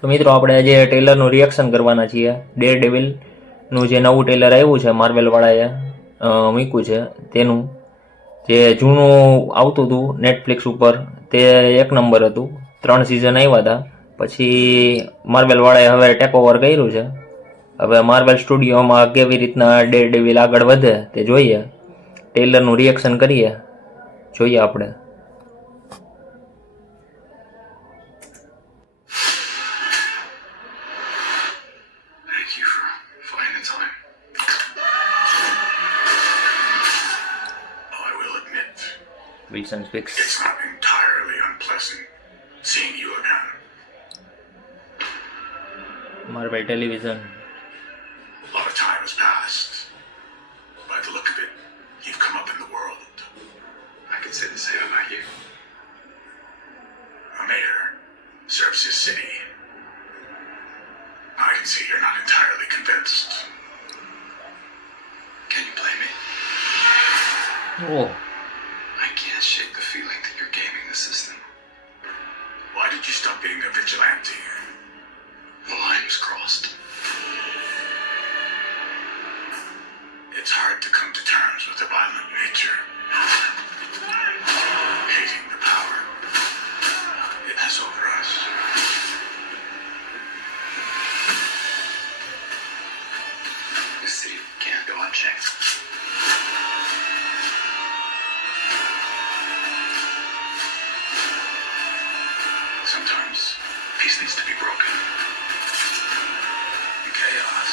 તો મિત્રો આપણે આજે ટ્રેલરનું રિએક્શન કરવાના છીએ. ડેર ડેવિલનું જે નવું ટ્રેલર આવ્યું છે માર્વેલવાળાએ મૂક્યું છે તેનું. જે જૂનું આવતું હતું નેટફ્લિક્સ ઉપર તે એક નંબર હતું. 3 સિઝન આવ્યા હતા. પછી માર્વેલવાળાએ હવે ટેક ઓવર કર્યું છે. હવે માર્વેલ સ્ટુડિયોમાં કેવી રીતના ડેર ડેવિલ આગળ વધે તે જોઈએ. ટ્રેલરનું રિએક્શન કરીએ. જોઈએ આપણે. Thank you for finding time. I will admit, Wilson speaks. it's not entirely unpleasant seeing you again. Marvel television. A lot of time has passed. By the look of it, you've come up in the world. I can say the same about you. A mayor serves his city. I can see you're not entirely convinced. Can you blame me? Oh, I can't shake the feeling that you're gaming the system. Why did you stop being a vigilante? The line was crossed. It's hard to come to terms with a violent nature. Hating the power it has over us. This city can't go unchecked. Sometimes peace needs to be broken. And chaos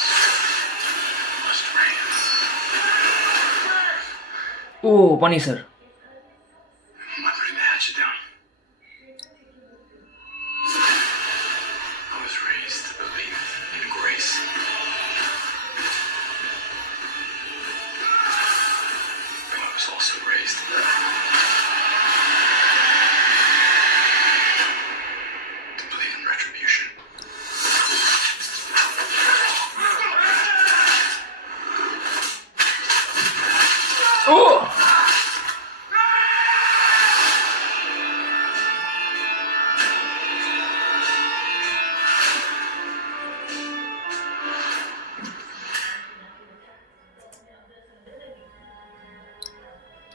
must reign. Oh, Panesar. Am I putting the hatchet down? I was raised to believe in grace. But I was also raised to believe in retribution. ઓહ,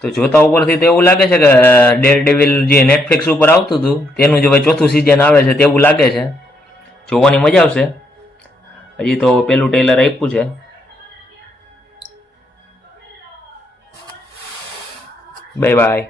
તો જોતા ઉપરથી તો એવું લાગે છે કે ડેર ડેવિલ જે નેટફ્લિક્સ ઉપર આવતું હતું તેનું જે હવે 4થું સિઝન આવે છે તેવું લાગે છે. જોવાની મજા આવશે. હજી તો પેલું ટ્રેલર આપ્યું છે. Bye bye.